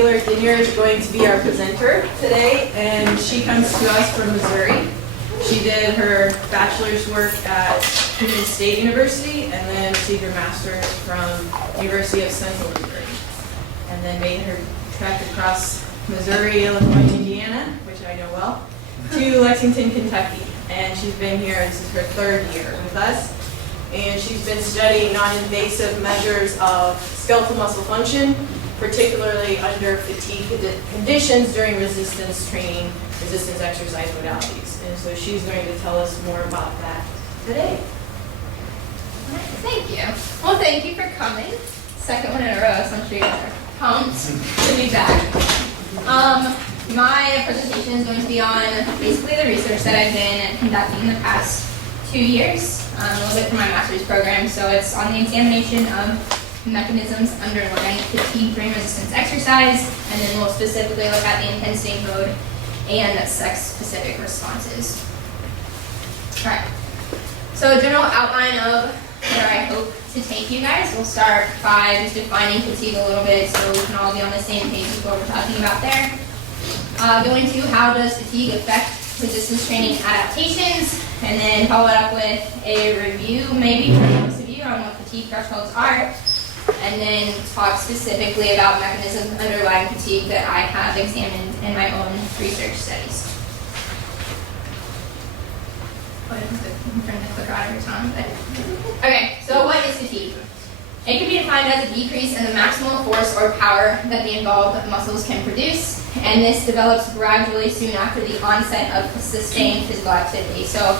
Taylor Dinyer is going to be our presenter today, and she comes to us from Missouri. She did her bachelor's work at Union State University and then received her master's from University of Central Missouri, and then made her trek across Missouri, Illinois, Indiana, which I know well, to Lexington, Kentucky. And she's been here, this is her third year with us. And she's been studying non-invasive measures of skeletal muscle function, particularly under fatigue conditions during resistance training, resistance exercise modalities. And so she's going to tell us more about that today. Thank you. Well, thank you for coming. Second one in a row, so I'm sure you guys are pumped to be back. My presentation is going to be on basically the research that I've been conducting the past 2 years, a little bit from my master's program. So it's on the examination of mechanisms underlying fatigue during resistance exercise, and then we'll specifically look at the intensity mode and sex-specific responses. All right. So a general outline of where I hope to take you guys. We'll start by just defining fatigue a little bit so we can all be on the same page with what we're talking about there. Going to how does fatigue affect resistance training adaptations, and then follow it up with a review, maybe for most of you, on what fatigue thresholds are, and then talk specifically about mechanisms underlying fatigue that I have examined in my own research studies. Turn the clicker on every time. Okay, so what is fatigue? It can be defined as a decrease in the maximal force or power that the involved muscles can produce, and this develops gradually soon after the onset of sustained physical activity. So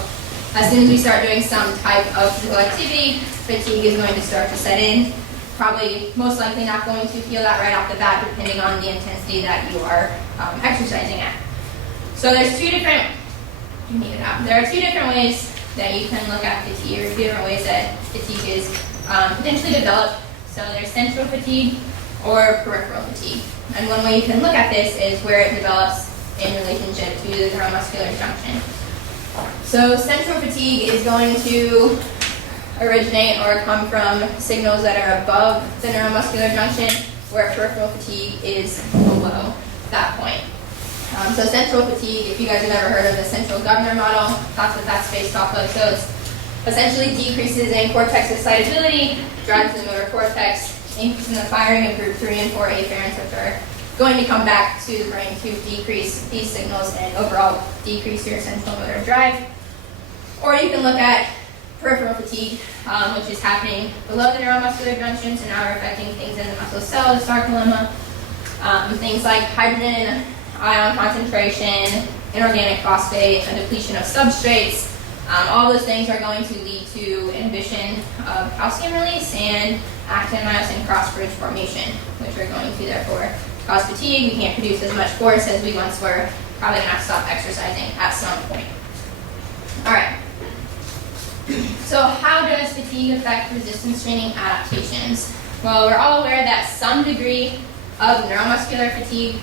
as soon as we start doing some type of physical activity, fatigue is going to start to set in. Probably most likely not going to feel that right off the bat, depending on the intensity that you are exercising at. So there's there are two different ways that you can look at fatigue, or two different ways that fatigue is potentially developed. So there's central fatigue or peripheral fatigue. And one way you can look at this is where it develops in relationship to the neuromuscular junction. So central fatigue is going to originate or come from signals that are above the neuromuscular junction, where peripheral fatigue is below that point. So central fatigue, if you guys have ever heard of the central governor model, that's what that's based off of. So it's essentially decreases in cortex excitability, drives the motor cortex, increasing the firing of group 3 and 4 afferents, which are going to come back to the brain to decrease these signals and overall decrease your central motor drive. Or you can look at peripheral fatigue, which is happening below the neuromuscular junction, so now we're affecting things in the muscle cell, the sarcolemma, things like hydrogen ion concentration, inorganic phosphate, a depletion of substrates. All those things are going to lead to inhibition of calcium release and actin-myosin cross-bridge formation, which are going to therefore cause fatigue. We can't produce as much force as we once were. Probably gonna have to stop exercising at some point. All right. So how does fatigue affect resistance training adaptations? Well, we're all aware that some degree of neuromuscular fatigue,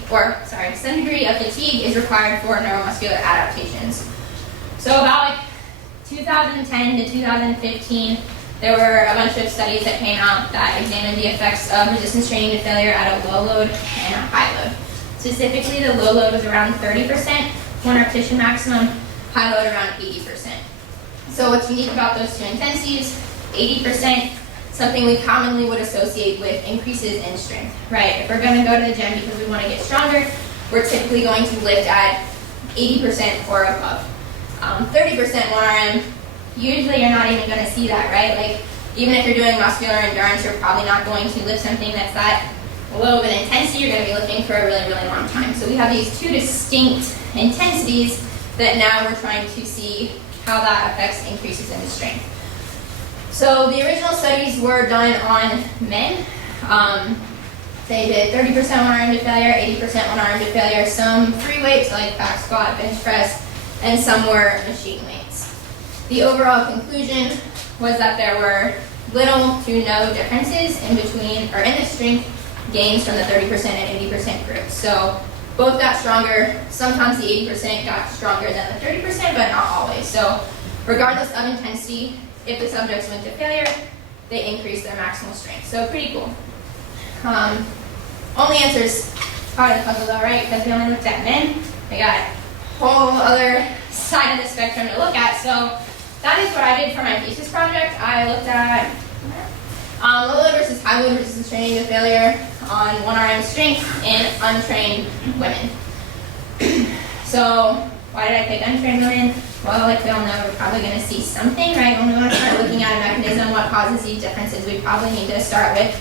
some degree of fatigue is required for neuromuscular adaptations. So about 2010 to 2015, there were a bunch of studies that came out that examined the effects of resistance training to failure at a low load and a high load. Specifically, the low load was around 30%, one repetition maximum, high load around 80%. So what's unique about those two intensities, 80%, something we commonly would associate with increases in strength, right? If we're gonna go to the gym because we wanna get stronger, we're typically going to lift at 80% or above. 30% 1RM, usually you're not even gonna see that, right? Like, even if you're doing muscular endurance, you're probably not going to lift something that's that low of an intensity. You're gonna be lifting for a really, really long time. So we have these two distinct intensities that now we're trying to see how that affects increases in strength. So the original studies were done on men. They did 30% 1RM to failure, 80% 1RM to failure, some free weights like back squat, bench press, and some were machine weights. The overall conclusion was that there were little to no differences in between, or in the strength gains from the 30% and 80% groups. So both got stronger. Sometimes the 80% got stronger than the 30%, but not always. So regardless of intensity, if the subjects went to failure, they increased their maximal strength. So pretty cool. Only answers part of the puzzle though, right? Because we only looked at men. We got a whole other side of the spectrum to look at. So that is what I did for my thesis project. I looked at low load versus high load resistance training to failure on 1RM strength in untrained women. So why did I pick untrained women? Well, like we all know, we're probably going to see something, right? When we want to start looking at a mechanism, what causes these differences, we probably need to start with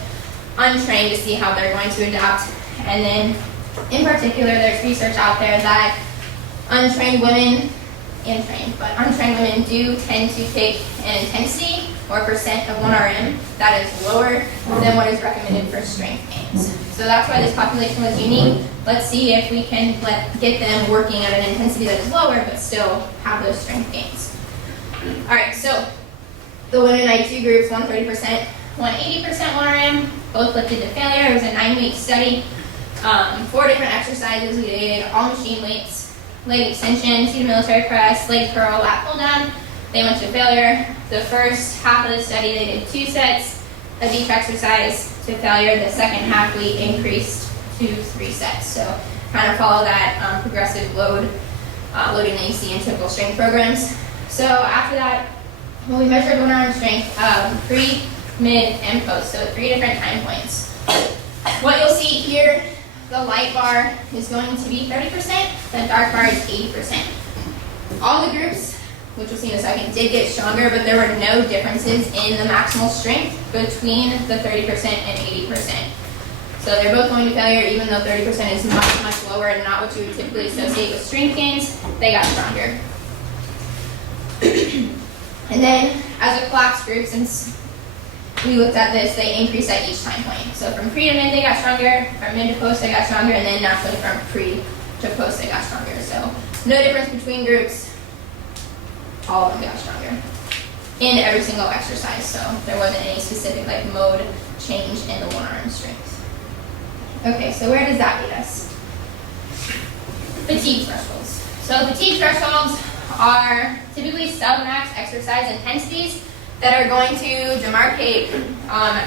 untrained to see how they're going to adapt. And then, in particular, there's research out there that untrained women, and trained, but untrained women do tend to take an intensity or percent of 1RM that is lower than what is recommended for strength gains. So that's why this population was unique. Let's see if we can get them working at an intensity that is lower but still have those strength gains. All right, so the women I had two groups, 130%, 180% 1RM, both lifted to failure. It was a 9-week study. 4 different exercises. We did all machine weights, leg extension, seated military press, leg curl, lat pull down. They went to failure. The first half of the study, they did 2 sets of each exercise to failure. The second half, we increased to 3 sets. So kind of follow that progressive loading that you see in typical strength programs. So after that, well, we measured 1RM strength pre, mid, and post. So at 3 different time points. What you'll see here, the light bar is going to be 30%, the dark bar is 80%. All the groups, which we'll see in a second, did get stronger, but there were no differences in the maximal strength between the 30% and 80%. So they're both going to failure, even though 30% is much, much lower and not what you would typically associate with strength gains, they got stronger. And then, as a collapsed group, since we looked at this, they increased at each time point. So from pre to mid, they got stronger, from mid to post, they got stronger, and then naturally from pre to post, they got stronger. So no difference between groups. All of them got stronger in every single exercise. So there wasn't any specific like mode change in the 1RM strength. Okay, so where does that lead us? Fatigue thresholds. So fatigue thresholds are typically sub-max exercise intensities that are going to demarcate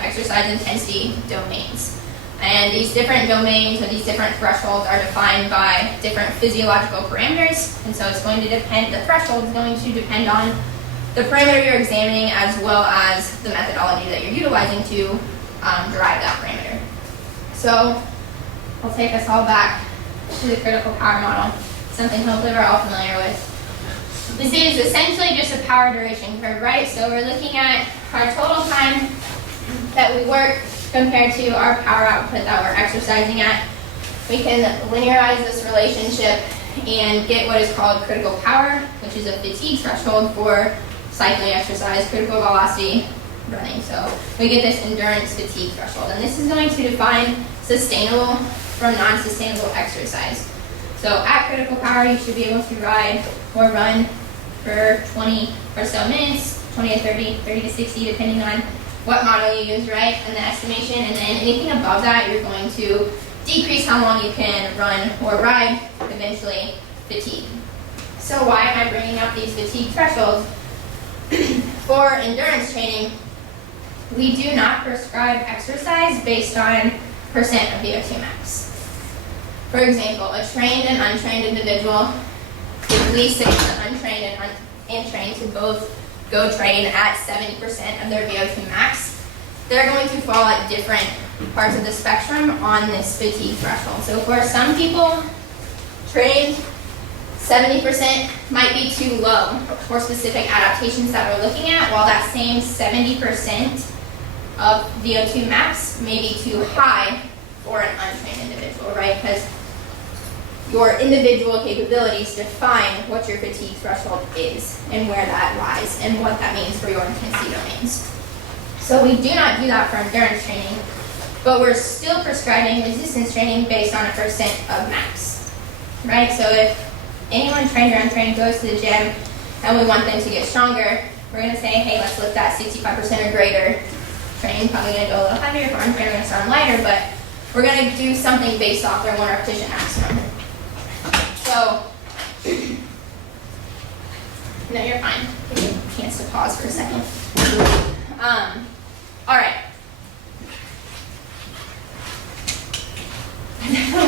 exercise intensity domains. And these different domains or these different thresholds are defined by different physiological parameters. And so it's going to depend, the threshold is going to depend on the parameter you're examining as well as the methodology that you're utilizing to derive that parameter. So I'll take us all back to the critical power model, something hopefully we're all familiar with. This is essentially just a power duration curve, right? So we're looking at our total time that we work compared to our power output that we're exercising at. We can linearize this relationship and get what is called critical power, which is a fatigue threshold for cycling exercise, critical velocity running. So we get this endurance fatigue threshold. And this is going to define sustainable from non-sustainable exercise. So at critical power, you should be able to ride or run for 20 or so minutes, 20 to 30, 30 to 60, depending on what model you use, right, and the estimation. And then anything above that, you're going to decrease how long you can run or ride, eventually fatigue. So why am I bringing up these fatigue thresholds? For endurance training, we do not prescribe exercise based on percent of VO2 max. For example, a trained and untrained individual, if we say the untrained and trained to both go train at 70% of their VO2 max, they're going to fall at different parts of the spectrum on this fatigue threshold. So for some people, trained 70% might be too low for specific adaptations that we're looking at, while that same 70% of VO2 max may be too high for an untrained individual, right? Because your individual capabilities define what your fatigue threshold is and where that lies and what that means for your intensity domains. So we do not do that for endurance training, but we're still prescribing resistance training based on a percent of max, right? So if anyone trained or untrained goes to the gym and we want them to get stronger, we're going to say, hey, let's lift that 65% or greater. Training probably going to go a little heavier. For untrained, we're going to start lighter, but we're going to do something based off their 1 repetition maximum. So, no, you're fine. Give me a chance to pause for a second. All right.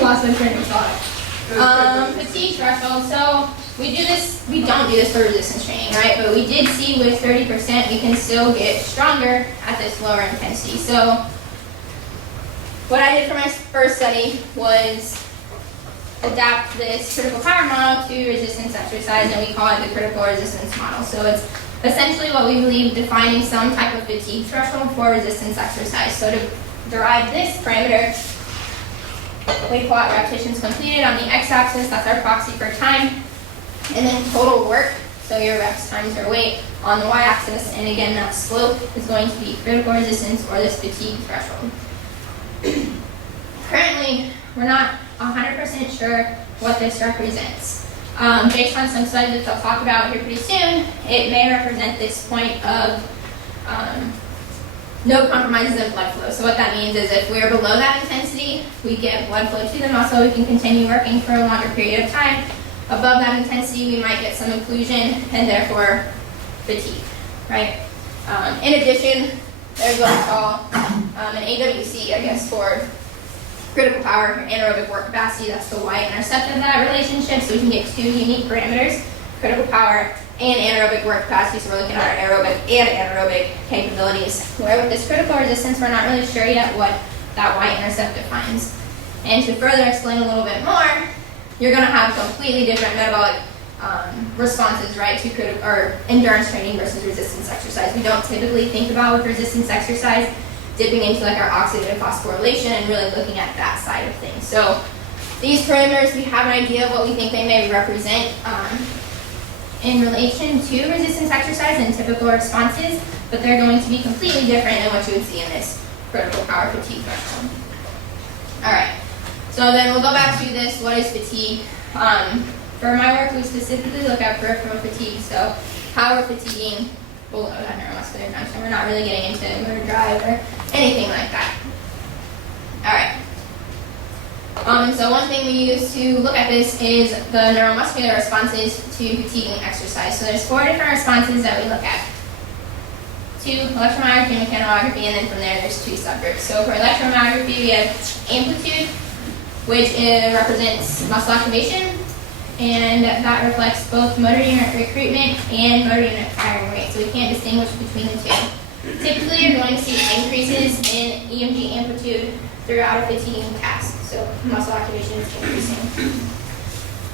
Lost my train of thought. Fatigue threshold. So we don't do this for resistance training, right? But we did see with 30%, we can still get stronger at this lower intensity. So what I did for my first study was adapt this critical power model to resistance exercise, and we call it the critical resistance model. So it's essentially what we believe defining some type of fatigue threshold for resistance exercise. So to derive this parameter, we plot repetitions completed on the x-axis, that's our proxy for time, and then total work, so your reps times your weight on the y-axis, and again that slope is going to be critical resistance or this fatigue threshold. Currently, we're not 100% sure what this represents. Based on some studies that I'll talk about here pretty soon, it may represent this point of no compromises in blood flow. So what that means is if we're below that intensity, we get blood flow to the muscle, we can continue working for a longer period of time. Above that intensity, we might get some occlusion and therefore fatigue, right? In addition, there's what we call an AWC, I guess, for critical power, anaerobic work capacity. That's the y-intercept of that relationship. So we can get two unique parameters, critical power and anaerobic work capacity. So we're looking at our aerobic and anaerobic capabilities. Where with this critical resistance, we're not really sure yet what that y-intercept defines. And to further explain a little bit more, you're going to have completely different metabolic responses, right, to critical or endurance training versus resistance exercise. We don't typically think about with resistance exercise dipping into like our oxidative phosphorylation and really looking at that side of things. So these parameters, we have an idea of what we think they may represent in relation to resistance exercise and typical responses, but they're going to be completely different than what you would see in this critical power fatigue threshold. All right, so then we'll go back to this, what is fatigue? For my work, we specifically look at peripheral fatigue, so how we're fatiguing below that neuromuscular junction. We're not really getting into motor drive or anything like that. All right. And so one thing we use to look at this is the neuromuscular responses to fatiguing exercise. So there's 4 different responses that we look at. 2, electromyography and mechanography, and then from there there's 2 subgroups. So for electromyography, we have amplitude, which represents muscle activation, and that reflects both motor unit recruitment and motor unit firing rate. So we can't distinguish between the 2. Typically, you're going to see increases in EMG amplitude throughout a fatiguing task. So muscle activation is increasing.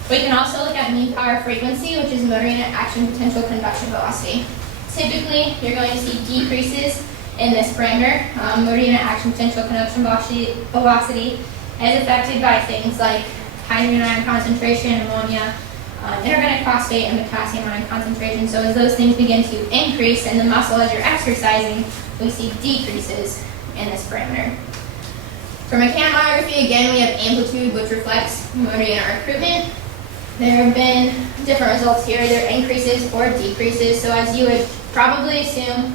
We can also look at mean power frequency, which is motor unit action potential conduction velocity. Typically, you're going to see decreases in this parameter. Motor unit action potential conduction velocity is affected by things like hydrogen ion concentration, ammonia, inorganic phosphate, and potassium ion concentration. So as those things begin to increase in the muscle as you're exercising, we see decreases in this parameter. For mechanomyography, again, we have amplitude, which reflects motor unit recruitment. There have been different results here, either increases or decreases. So as you would probably assume,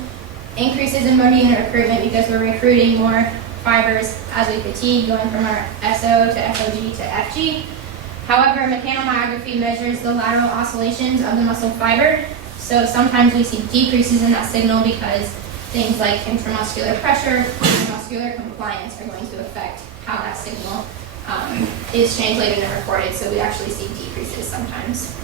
increases in motor unit recruitment because we're recruiting more fibers as we fatigue, going from our SO to FOG to FG. However, mechanomyography measures the lateral oscillations of the muscle fiber. So sometimes we see decreases in that signal because things like intramuscular pressure and muscular compliance are going to affect how that signal is translated and recorded. So we actually see decreases sometimes.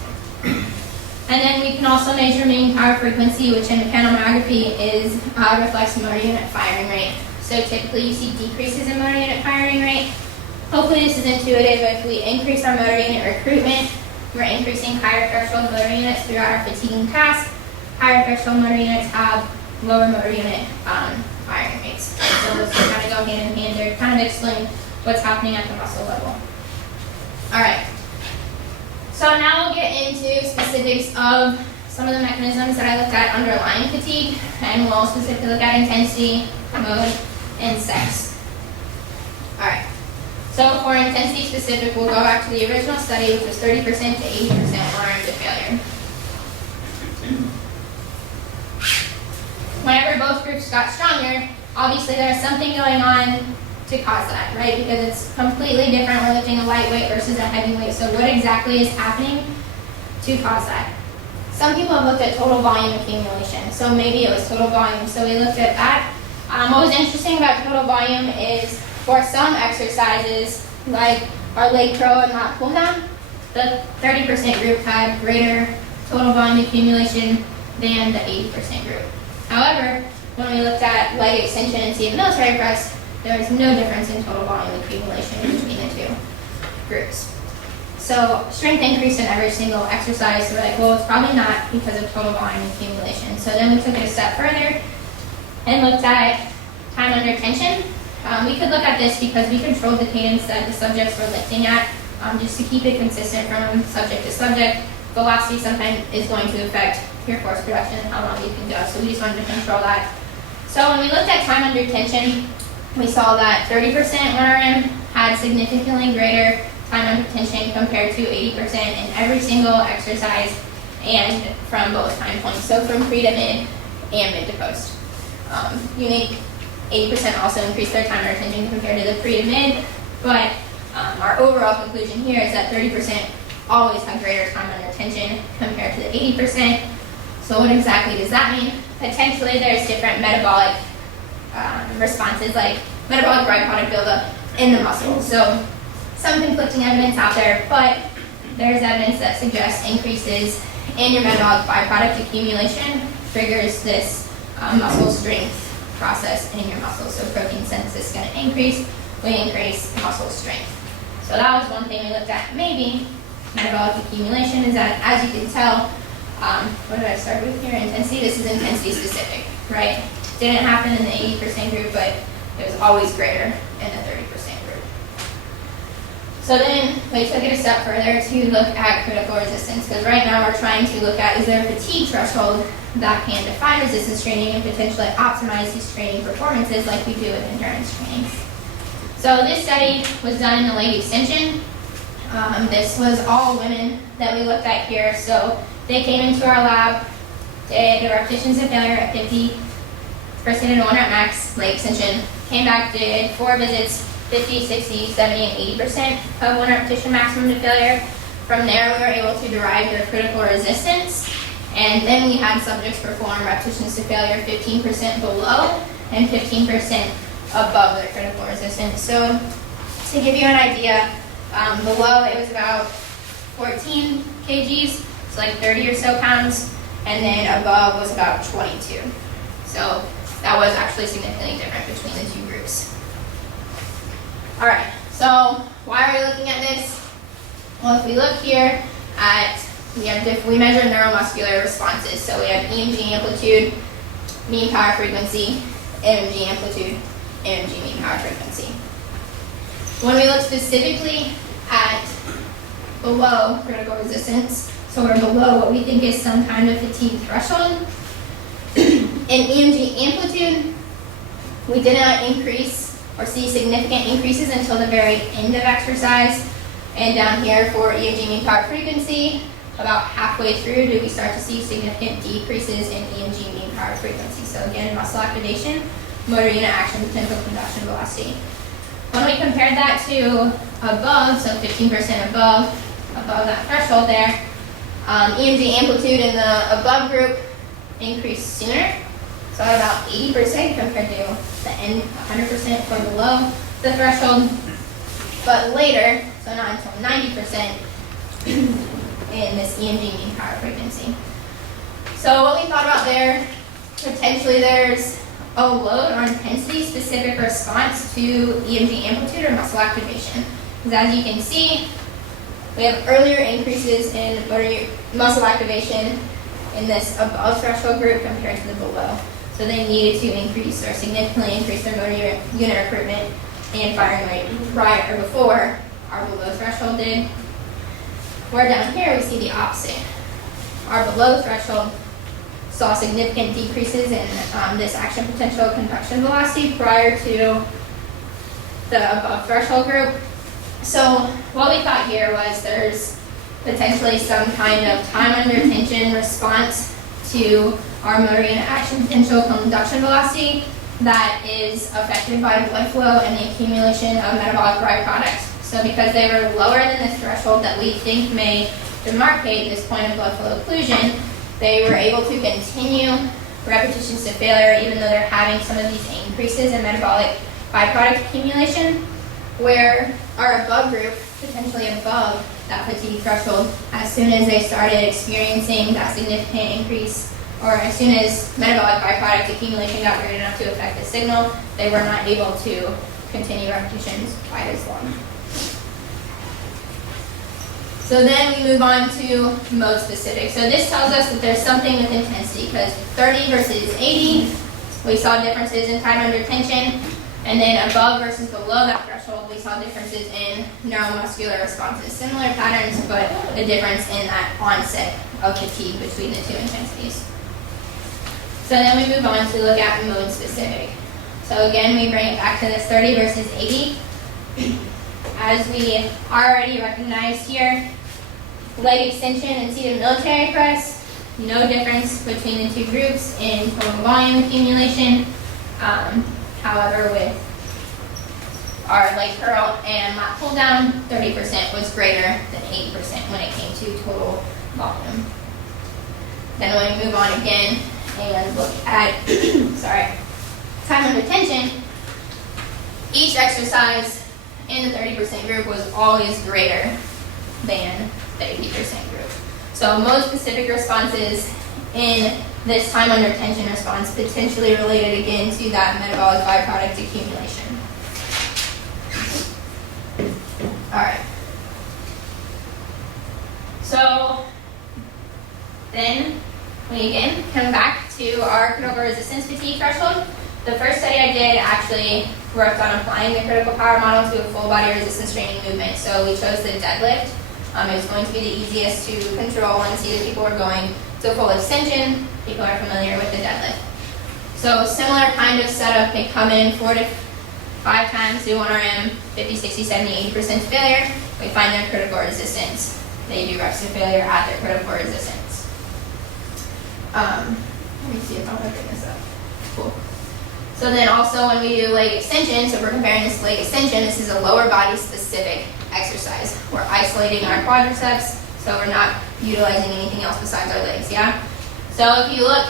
And then we can also measure mean power frequency, which in mechanomyography is reflects motor unit firing rate. So typically you see decreases in motor unit firing rate. Hopefully this is intuitive. If we increase our motor unit recruitment, we're increasing higher threshold motor units throughout our fatiguing task. Higher threshold motor units have lower motor unit firing rates. So those kind of go hand in hand. They're kind of explain what's happening at the muscle level. All right. So now we'll get into specifics of some of the mechanisms that I looked at underlying fatigue, and we'll specifically look at intensity, mode, and sex. All right. So for intensity specific, we'll go back to the original study, which was 30% to 80% alarm to failure. Whenever both groups got stronger, obviously there's something going on to cause that, right? Because it's completely different. We're lifting a lightweight versus a heavyweight. So what exactly is happening to cause that? Some people have looked at total volume accumulation. So maybe it was total volume. So we looked at that. What was interesting about total volume is for some exercises, like our leg curl and lat pull down, the 30% group had greater total volume accumulation than the 80% group. However, when we looked at leg extension and seated military press, there was no difference in total volume accumulation between the two groups. So strength increased in every single exercise, so we're like, well, it's probably not because of total volume accumulation. So then we took it a step further and looked at time under tension. We could look at this because we controlled the cadence that the subjects were lifting at, just to keep it consistent from subject to subject. Velocity sometimes is going to affect your force production and how long you can go, so we just wanted to control that. So when we looked at time under tension, we saw that 30% 1RM had significantly greater time under tension compared to 80% in every single exercise and from both time points, so from pre to mid and mid to post. Unique 80% also increased their time under tension compared to the pre to mid, but our overall conclusion here is that 30% always have greater time under tension compared to the 80%. So what exactly does that mean? Potentially there's different metabolic responses, like metabolic byproduct buildup in the muscle. So some conflicting evidence out there, but there's evidence that suggests increases in your metabolic byproduct accumulation triggers this muscle strength process in your muscles. So protein synthesis is going to increase, we increase muscle strength. So that was one thing we looked at. Maybe metabolic accumulation is that, as you can tell, what did I start with here? Intensity. This is intensity specific, right? Didn't happen in the 80% group, but it was always greater in the 30% group. So then we took it a step further to look at critical resistance, because right now we're trying to look at, is there a fatigue threshold that can define resistance training and potentially optimize these training performances like we do with endurance trainings. So this study was done in the leg extension. This was all women that we looked at here. So they came into our lab, did repetitions of failure at 50, first did a 1 rep max, leg extension, came back, did 4 visits, 50, 60, 70, and 80% of 1 repetition maximum to failure. From there, we were able to derive their critical resistance, and then we had subjects perform repetitions to failure 15% below and 15% above their critical resistance. So to give you an idea, below it was about 14 kgs, so like 30 or so pounds, and then above was about 22. So that was actually significantly different between the two groups. All right, so why are we looking at this? Well, if we look here at, we measure neuromuscular responses. So we have EMG amplitude, mean power frequency, MMG amplitude, MMG mean power frequency. When we look specifically at below critical resistance, so we're below what we think is some kind of fatigue threshold, in EMG amplitude, we did not increase or see significant increases until the very end of exercise. And down here for EMG mean power frequency, about halfway through do we start to see significant decreases in EMG mean power frequency. So again, muscle activation, motor unit action potential, conduction velocity. When we compared that to above, so 15% above that threshold there, EMG amplitude in the above group increased sooner, so at about 80% compared to the end 100% for below the threshold, but later, so not until 90% in this EMG mean power frequency. So what we thought about there, potentially there's a load or intensity specific response to EMG amplitude or muscle activation. Because as you can see, we have earlier increases in muscle activation in this above threshold group compared to the below. So they needed to increase or significantly increase their motor unit recruitment and firing rate prior or before our below threshold did. Where down here we see the opposite. Our below threshold saw significant decreases in this action potential conduction velocity prior to the above threshold group. So what we thought here was there's potentially some kind of time under tension response to our motor unit action potential conduction velocity that is affected by blood flow and the accumulation of metabolic byproducts. So because they were lower than this threshold that we think may demarcate this point of blood flow occlusion, they were able to continue repetitions to failure even though they're having some of these increases in metabolic byproduct accumulation. where our above group, potentially above that fatigue threshold, as soon as they started experiencing that significant increase, or as soon as metabolic byproduct accumulation got great enough to affect the signal, they were not able to continue repetitions quite as long. So then we move on to mode specific. So this tells us that there's something with intensity, because 30 versus 80, we saw differences in time under tension, and then above versus below that threshold, we saw differences in neuromuscular responses. Similar patterns, but a difference in that onset of fatigue between the two intensities. So then we move on to look at mode specific. So again, we bring it back to this 30 versus 80. As we already recognized here, leg extension and seated military press, no difference between the two groups in total volume accumulation. However, with our leg curl and lat pull down, 30% was greater than 80% when it came to total volume. Then when we move on again and look at time under tension, each exercise in the 30% group was always greater than the 80% group. So mode specific responses in this time under tension response potentially related again to that metabolic byproduct accumulation. All right. So then we again come back to our critical resistance fatigue threshold. The first study I did actually worked on applying the critical power model to a full body resistance training movement. So we chose the deadlift. It was going to be the easiest to control and see that people were going to full extension. People are familiar with the deadlift. So similar kind of setup. They come in 4 to 5 times, do 1RM, 50, 60, 70, 80% failure. We find their critical resistance. They do reps to failure at their critical resistance. Let me see if I'm going to bring this up. Cool. So then also when we do leg extension, so if we're comparing this to leg extension, this is a lower body specific exercise. We're isolating our quadriceps, so we're not utilizing anything else besides our legs, yeah? So if you look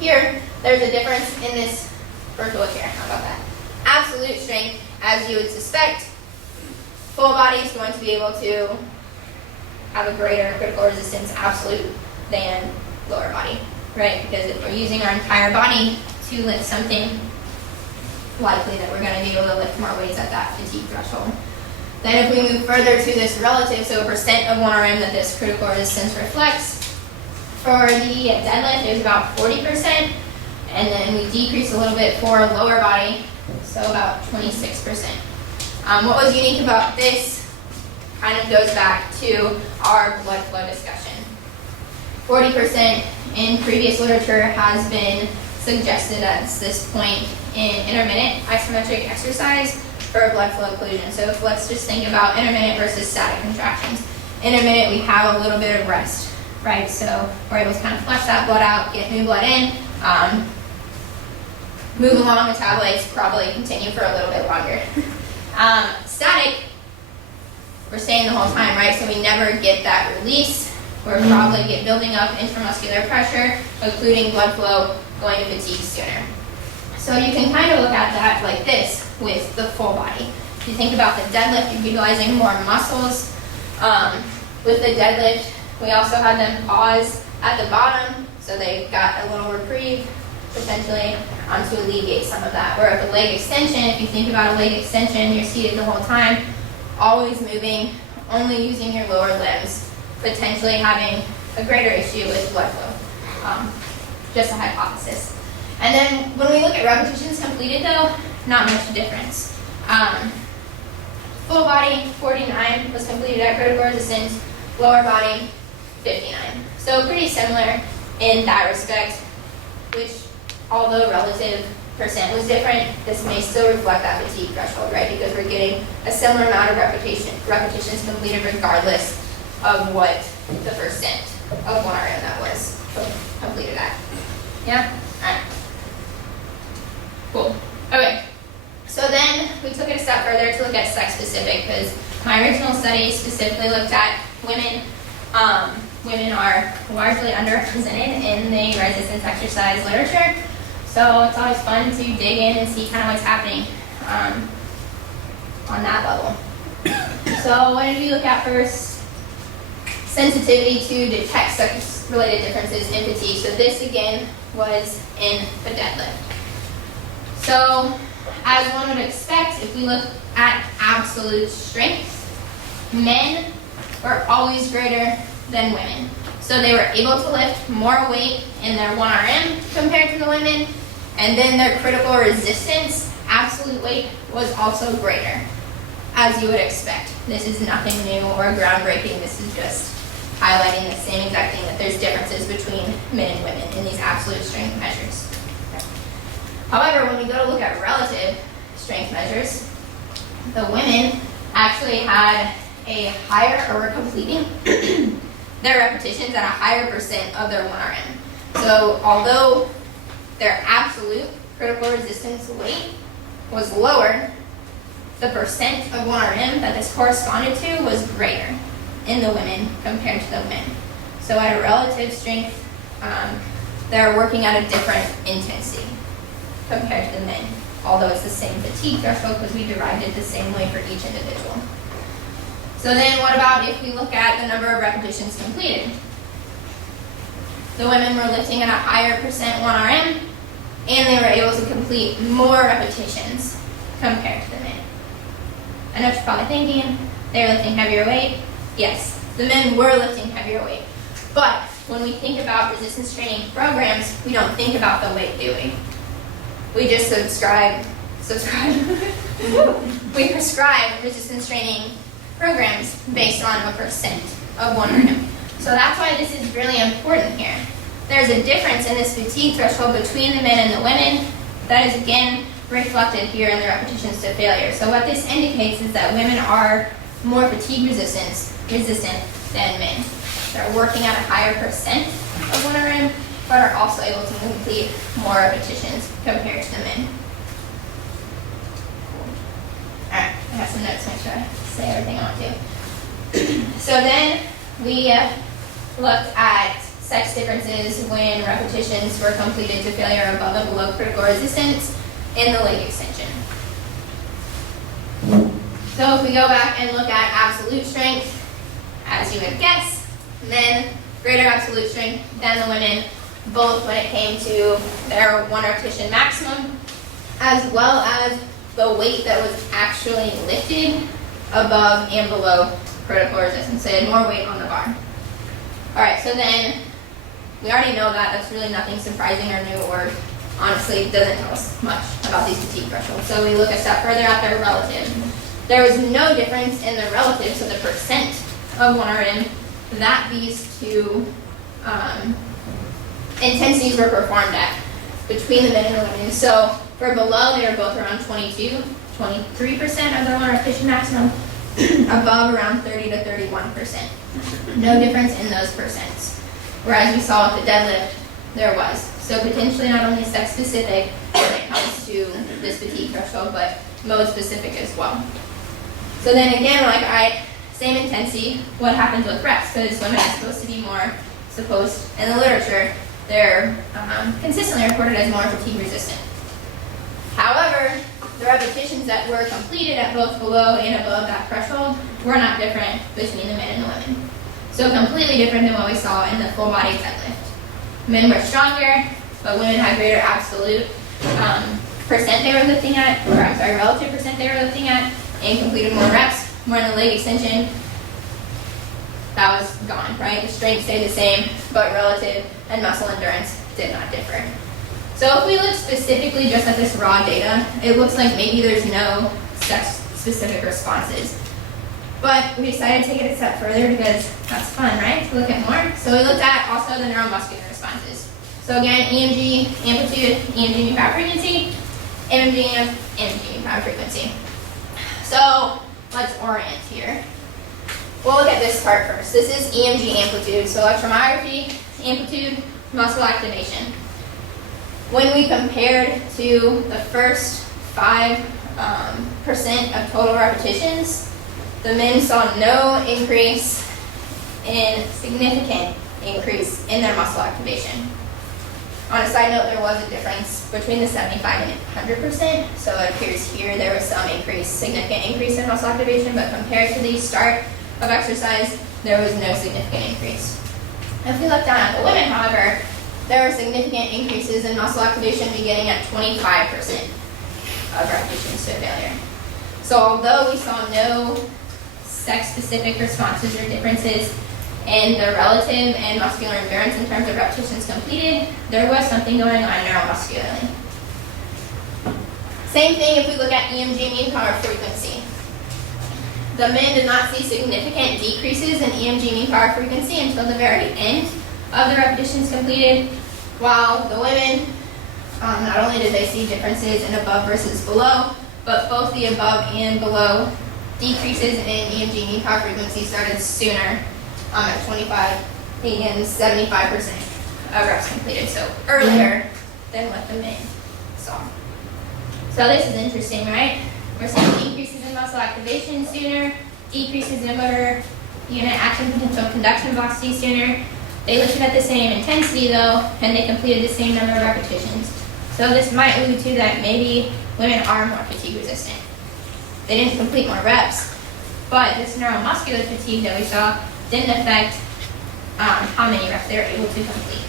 here, there's a difference in this. First look here, how about that? Absolute strength, as you would suspect, full body is going to be able to have a greater critical resistance absolute than lower body, right? Because if we're using our entire body to lift something, likely that we're going to be able to lift more weights at that fatigue threshold. Then if we move further to this relative, so percent of 1RM that this critical resistance reflects, for the deadlift it was about 40%, and then we decrease a little bit for lower body, so about 26%. What was unique about this kind of goes back to our blood flow discussion. 40% in previous literature has been suggested at this point in intermittent isometric exercise for blood flow occlusion. So if, let's just think about intermittent versus static contractions. Intermittent, we have a little bit of rest, right? So we're able to kind of flush that blood out, get new blood in, move along, metabolites probably continue for a little bit longer. Static, we're staying the whole time, right? So we never get that release. We're probably building up intramuscular pressure, including blood flow, going to fatigue sooner. So you can kind of look at that like this with the full body. If you think about the deadlift, you're utilizing more muscles. With the deadlift, we also had them pause at the bottom, so they got a little reprieve, potentially, to alleviate some of that. Where with the leg extension, if you think about a leg extension, you're seated the whole time, always moving, only using your lower limbs, potentially having a greater issue with blood flow. Just a hypothesis. And then when we look at repetitions completed though, not much difference. Full body, 49 was completed at critical resistance, lower body, 59. So pretty similar in that respect, which although relative percent was different, this may still reflect that fatigue threshold, right? Because we're getting a similar amount of repetitions completed regardless of what the percent of 1RM that was completed at. Yeah? Alright. Cool. Okay. So then we took it a step further to look at sex specific, because my original study specifically looked at women. Women are largely underrepresented in the resistance exercise literature. So it's always fun to dig in and see kind of what's happening. on that level. So what did we look at first? Sensitivity to detect sex-related differences in fatigue. So this again was in the deadlift. So as one would expect, if we look at absolute strength, men were always greater than women. So they were able to lift more weight in their 1RM compared to the women, and then their critical resistance, absolute weight, was also greater, as you would expect. This is nothing new or groundbreaking. This is just highlighting the same exact thing, that there's differences between men and women in these absolute strength measures. However, when we go to look at relative strength measures, the women actually had a higher, or were completing their repetitions at a higher percent of their 1RM. So although their absolute critical resistance weight was lower, the percent of 1RM that this corresponded to was greater in the women compared to the men. So at a relative strength, they're working at a different intensity compared to the men, although it's the same fatigue threshold because we derived it the same way for each individual. So then what about if we look at the number of repetitions completed? The women were lifting at a higher percent 1RM, and they were able to complete more repetitions compared to the men. I know what you're probably thinking, they were lifting heavier weight. Yes, the men were lifting heavier weight. But when we think about resistance training programs, we don't think about the weight, do we? We just we prescribe resistance training programs based on a percent of 1RM. So that's why this is really important here. There's a difference in this fatigue threshold between the men and the women that is again reflected here in the repetitions to failure. So what this indicates is that women are more fatigue resistant than men. They're working at a higher percent of 1RM, but are also able to complete more repetitions compared to the men. Alright, I have some notes to make sure I say everything I want to. So then we looked at sex differences when repetitions were completed to failure above and below critical resistance in the leg extension. So if we go back and look at absolute strength, as you would guess, men greater absolute strength than the women, both when it came to their 1 repetition maximum, as well as the weight that was actually lifted above and below critical resistance. So they had more weight on the bar. All right, so then we already know that. That's really nothing surprising or new, or honestly doesn't tell us much about these fatigue thresholds. So we look a step further at their relative. There was no difference in the relative, so the percent of 1RM that these two intensities were performed at between the men and the women. So for below, they were both around 23% of their 1 repetition maximum, above around 30 to 31%. No difference in those percents. Whereas we saw with the deadlift, there was. So potentially not only sex specific when it comes to this fatigue threshold, but mode specific as well. So then again, same intensity, what happens with reps? Because women are supposed to be more, in the literature, they're consistently reported as more fatigue resistant. However, the repetitions that were completed at both below and above that threshold were not different between the men and the women. So completely different than what we saw in the full body deadlift. Men were stronger, but women had greater absolute percent they were lifting at, relative percent they were lifting at, and completed more reps, more in the leg extension. That was gone, right? The strength stayed the same, but relative and muscle endurance did not differ. So if we look specifically just at this raw data, it looks like maybe there's no sex-specific responses. But we decided to take it a step further because that's fun, right? To look at more. So we looked at also the neuromuscular responses. So again, EMG amplitude, EMG mean power frequency, MMG mean power frequency. So let's orient here. We'll look at this part first. This is EMG amplitude, so electromyography, amplitude, muscle activation. When we compared to the first 5% of total repetitions, the men saw no significant increase in their muscle activation. On a side note, there was a difference between the 75 and 100%, so it appears here there was some increase, significant increase in muscle activation, but compared to the start of exercise, there was no significant increase. If we look down at the women, however, there are significant increases in muscle activation beginning at 25% of repetitions to failure. So although we saw no sex-specific responses or differences in the relative and muscular endurance in terms of repetitions completed, there was something going on neuromuscularly. Same thing if we look at EMG mean power frequency. The men did not see significant decreases in EMG mean power frequency until the very end of the repetitions completed, while the women, not only did they see differences in above versus below, but both the above and below decreases in EMG mean power frequency started sooner, at 25 and 75% of reps completed, so earlier than what the men saw. So this is interesting, right? We're seeing increases in muscle activation sooner, decreases in motor unit action potential conduction velocity sooner. They lifted at the same intensity though, and they completed the same number of repetitions. So this might allude to that maybe women are more fatigue resistant. They didn't complete more reps, but this neuromuscular fatigue that we saw didn't affect how many reps they were able to complete.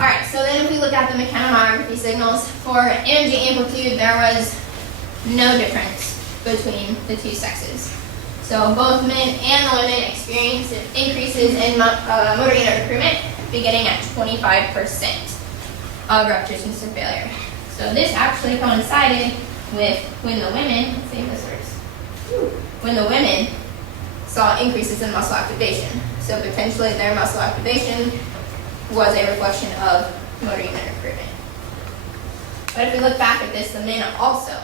Alright, so then if we look at the mechanomyography signals, for energy amplitude there was no difference between the two sexes. So both men and the women experienced increases in motor unit recruitment beginning at 25% of repetitions to failure. So this actually coincided with when the women, let's see if this works, when the women saw increases in muscle activation. So potentially their muscle activation was a reflection of motor unit recruitment. But if we look back at this, the men also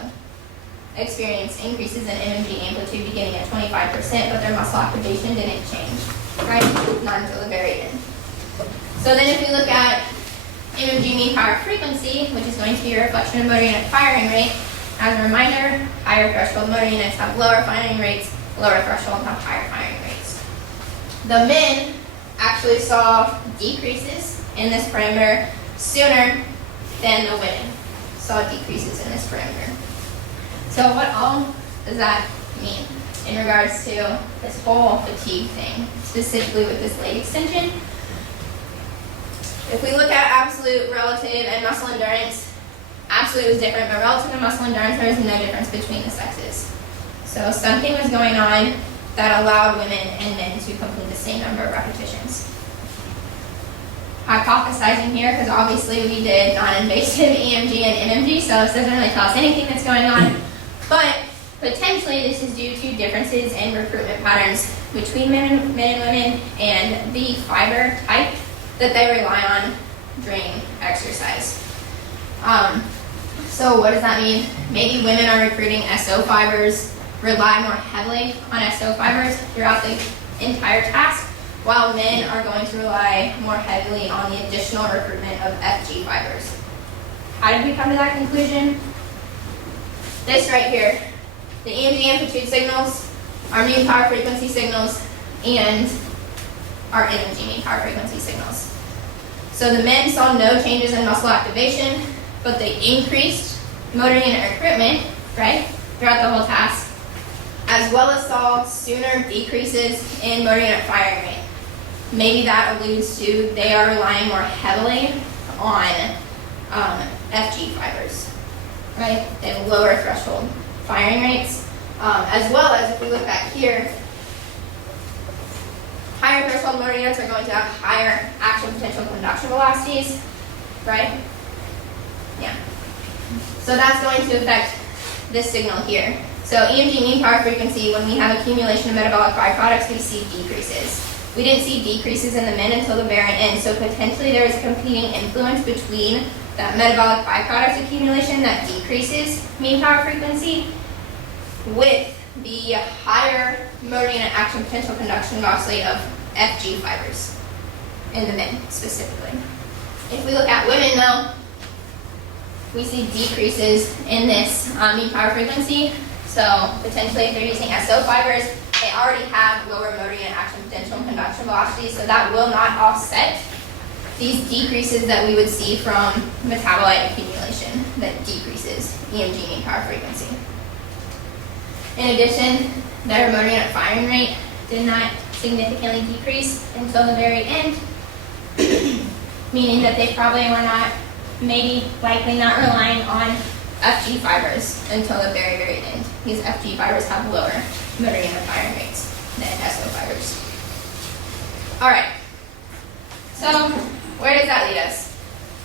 experienced increases in energy amplitude beginning at 25%, but their muscle activation didn't change, right? Not until the very end. So then if we look at energy mean power frequency, which is going to be a reflection of motor unit firing rate, as a reminder, higher threshold motor units have lower firing rates, lower threshold have higher firing rates. The men actually saw decreases in this parameter sooner than the women saw decreases in this parameter. So what all does that mean in regards to this whole fatigue thing, specifically with this leg extension? If we look at absolute, relative, and muscle endurance, absolute was different, but relative and muscle endurance, there was no difference between the sexes. So something was going on that allowed women and men to complete the same number of repetitions. Hypothesizing here, because obviously we did non-invasive EMG and NMG, so this doesn't really tell us anything that's going on, but potentially this is due to differences in recruitment patterns between men and women and the fiber type that they rely on during exercise. So what does that mean? Maybe women are recruiting SO fibers, rely more heavily on SO fibers throughout the entire task, while men are going to rely more heavily on the additional recruitment of FG fibers. How did we come to that conclusion? This right here, the EMG amplitude signals, our mean power frequency signals, and our energy mean power frequency signals. So the men saw no changes in muscle activation, but they increased motor unit recruitment, right, throughout the whole task, as well as saw sooner decreases in motor unit firing rate. Maybe that alludes to they are relying more heavily on FG fibers, right? They have lower threshold firing rates, as well as if we look back here, higher threshold motor units are going to have higher action potential conduction velocities, right? Yeah. So that's going to affect this signal here. So EMG mean power frequency, when we have accumulation of metabolic byproducts, we see decreases. We didn't see decreases in the men until the very end, so potentially there is a competing influence between that metabolic byproduct accumulation that decreases mean power frequency with the higher motor unit action potential conduction velocity of FG fibers in the men specifically. If we look at women though, we see decreases in this mean power frequency. So potentially if they're using SO fibers, they already have lower motor unit action potential and conduction velocity, so that will not offset these decreases that we would see from metabolite accumulation that decreases EMG mean power frequency. In addition, their motor unit firing rate did not significantly decrease until the very end, meaning that they probably were not, maybe likely not relying on FG fibers until the very, very end. These FG fibers have lower motor unit firing rates than SO fibers. All right, so where does that lead us?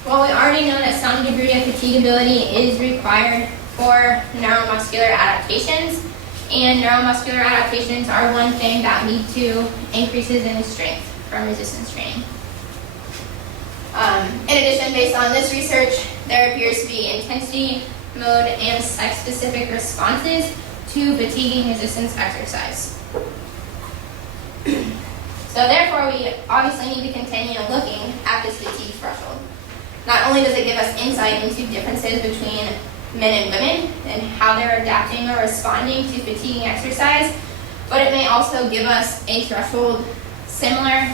Well, we already know that some degree of fatigability is required for neuromuscular adaptations, and neuromuscular adaptations are one thing that lead to increases in strength from resistance training. In addition, based on this research, there appears to be intensity, mode, and sex-specific responses to fatiguing resistance exercise. So therefore, we obviously need to continue looking at this fatigue threshold. Not only does it give us insight into differences between men and women and how they're adapting or responding to fatiguing exercise, but it may also give us a threshold similar,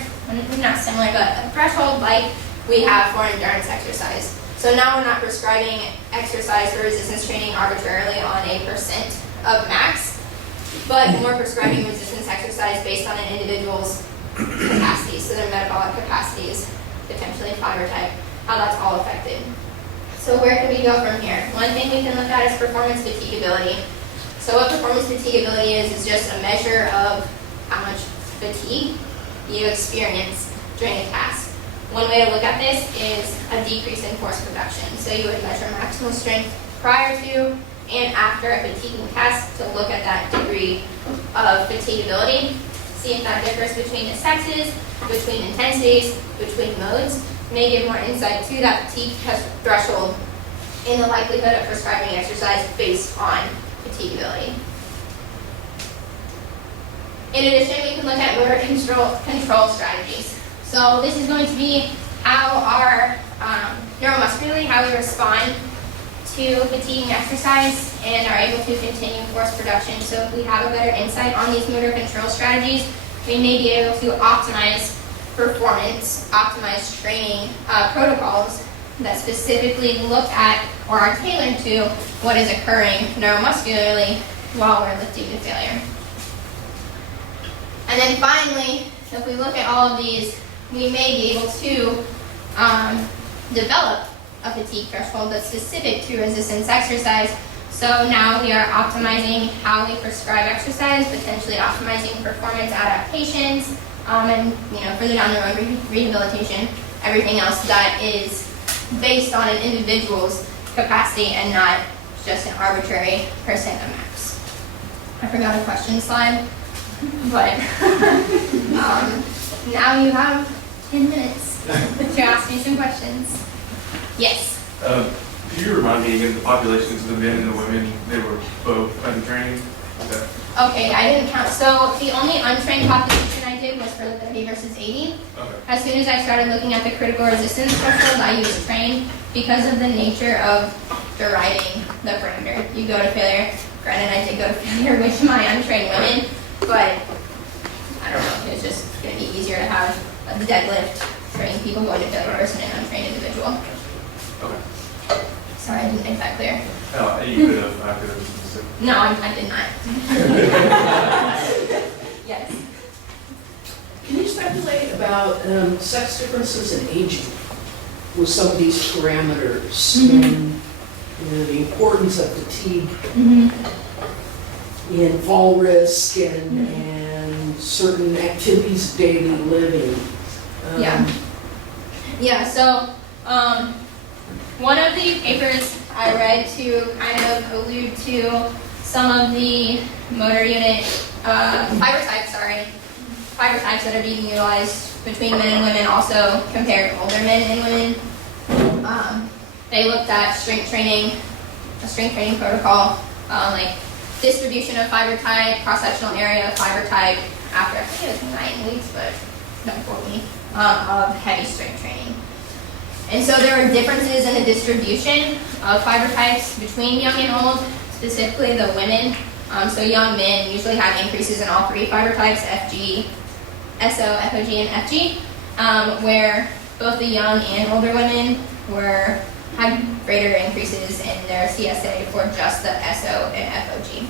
not similar, but a threshold like we have for endurance exercise. So now we're not prescribing exercise for resistance training arbitrarily on a percent of max, but more prescribing resistance exercise based on an individual's capacities, so their metabolic capacities, potentially fiber type, how that's all affected. So where can we go from here? One thing we can look at is performance fatigability. So what performance fatigability is just a measure of how much fatigue you experience during a task. One way to look at this is a decrease in force production. So you would measure maximal strength prior to and after a fatiguing task to look at that degree of fatigability, see if that differs between the sexes, between intensities, between modes, may give more insight to that fatigue threshold in the likelihood of prescribing exercise based on fatigability. In addition, we can look at motor control strategies. So this is going to be how our neuromuscularly, how we respond to fatiguing exercise and are able to continue force production. So if we have a better insight on these motor control strategies, we may be able to optimize performance, optimize training protocols that specifically look at or are tailored to what is occurring neuromuscularly while we're lifting to failure. And then finally, if we look at all of these, we may be able to develop a fatigue threshold that's specific to resistance exercise. So now we are optimizing how we prescribe exercise, potentially optimizing performance adaptations, and further down the road, rehabilitation, everything else that is based on an individual's capacity and not just an arbitrary percent of max. I forgot a question slide, but now you have 10 minutes to ask me some questions. Yes? Could you remind me again the populations of the men and the women? They were both untrained? Okay, I didn't count. So the only untrained population I did was for the 30 versus 80. Okay. As soon as I started looking at the critical resistance threshold, I used trained because of the nature of deriving the parameter. You go to failure. Granted, I did go to failure with my untrained women, but I don't know. It was just going to be easier to have a deadlift trained people going to failure versus an untrained individual. Okay. Sorry, I didn't make that clear. You could have, I could have. No, I did not. Yes. Can you speculate about sex differences in aging with some of these parameters? And the importance of fatigue in fall risk and certain activities of daily living. So one of the papers I read to kind of allude to some of the motor unit fiber types that are being utilized between men and women, also compared to older men and women. They looked at strength training, a strength training protocol, like distribution of fiber type, cross-sectional area of fiber type after, I think it was 9 weeks, but don't quote me, of heavy strength training. And so there are differences in the distribution of fiber types between young and old, specifically the women. So young men usually have increases in all three fiber types, FG, SO, FOG, and FG, where both the young and older women had greater increases in their CSA for just the SO and FOG.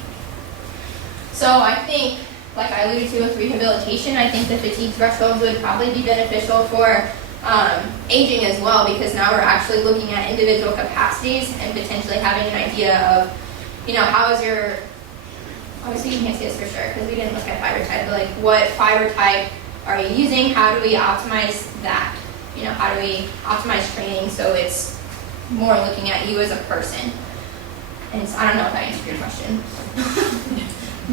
So I think, like I alluded to with rehabilitation, I think the fatigue thresholds would probably be beneficial for aging as well, because now we're actually looking at individual capacities and potentially having an idea of, how is your, obviously you can't see this for sure because we didn't look at fiber type, but like what fiber type are you using? How do we optimize that? How do we optimize training so it's more looking at you as a person? And I don't know if I answered your question,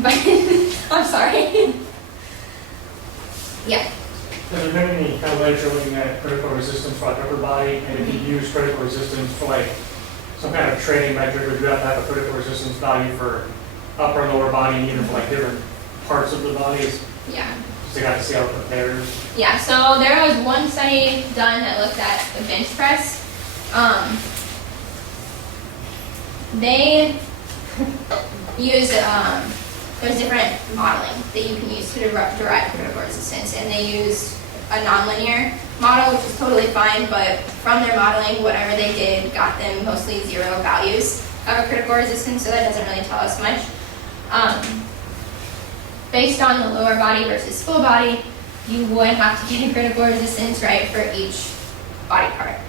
but I'm sorry. Yeah. Has there been any kind of literature looking at critical resistance for like upper body, and if you use critical resistance for like some kind of training metric, would you have to have a critical resistance value for upper and lower body, and even for like different parts of the body? Yeah. So you got to see how it compares. Yeah, so there was one study done that looked at the bench press. They use, there's different modeling that you can use to derive critical resistance, and they use a nonlinear model, which is totally fine, but from their modeling, whatever they did got them mostly 0 values of a critical resistance, so that doesn't really tell us much. Based on the lower body versus full body, you would have to get a critical resistance, right, for each body part.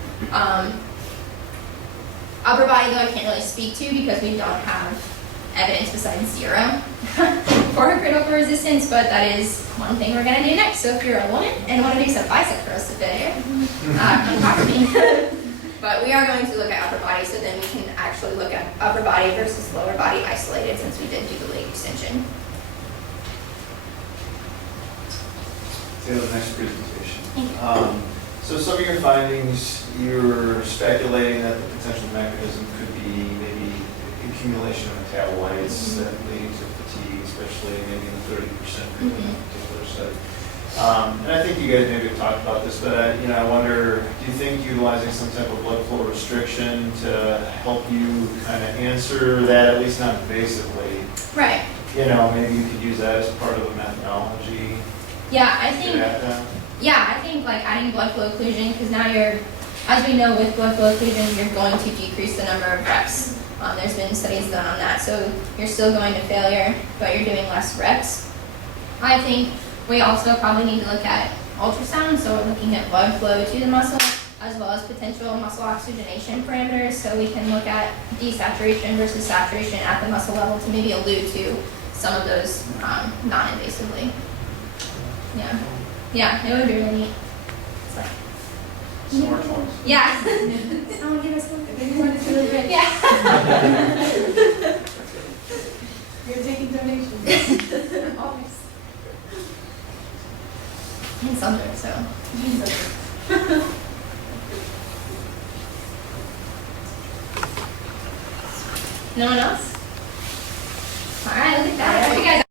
Upper body, though, I can't really speak to because we don't have evidence besides 0 for a critical resistance, but that is one thing we're going to do next. So if you're a woman and want to do some bicep curls to failure, come talk to me. But we are going to look at upper body, so then we can actually look at upper body versus lower body isolated, since we did do the leg extension. To the next presentation. So some of your findings, you're speculating that the potential mechanism could be maybe accumulation of metabolites that lead to fatigue, especially maybe in the 30% group in a particular study. And I think you guys maybe have talked about this, but I wonder, do you think utilizing some type of blood flow restriction to help you kind of answer that, at least not invasively? Right. Maybe you could use that as part of a methodology. Yeah, I think like adding blood flow occlusion, because now as we know with blood flow occlusion, you're going to decrease the number of reps. There's been studies done on that, so you're still going to failure, but you're doing less reps. I think we also probably need to look at ultrasound, so we're looking at blood flow to the muscle, as well as potential muscle oxygenation parameters, so we can look at desaturation versus saturation at the muscle level to maybe allude to some of those non-invasively. Yeah, it would be really neat. It's like, Smartphones. yeah. Someone give us one. It's really good. Yeah. You're taking donations. Always. And something, so. No one else? All right, look at that. You guys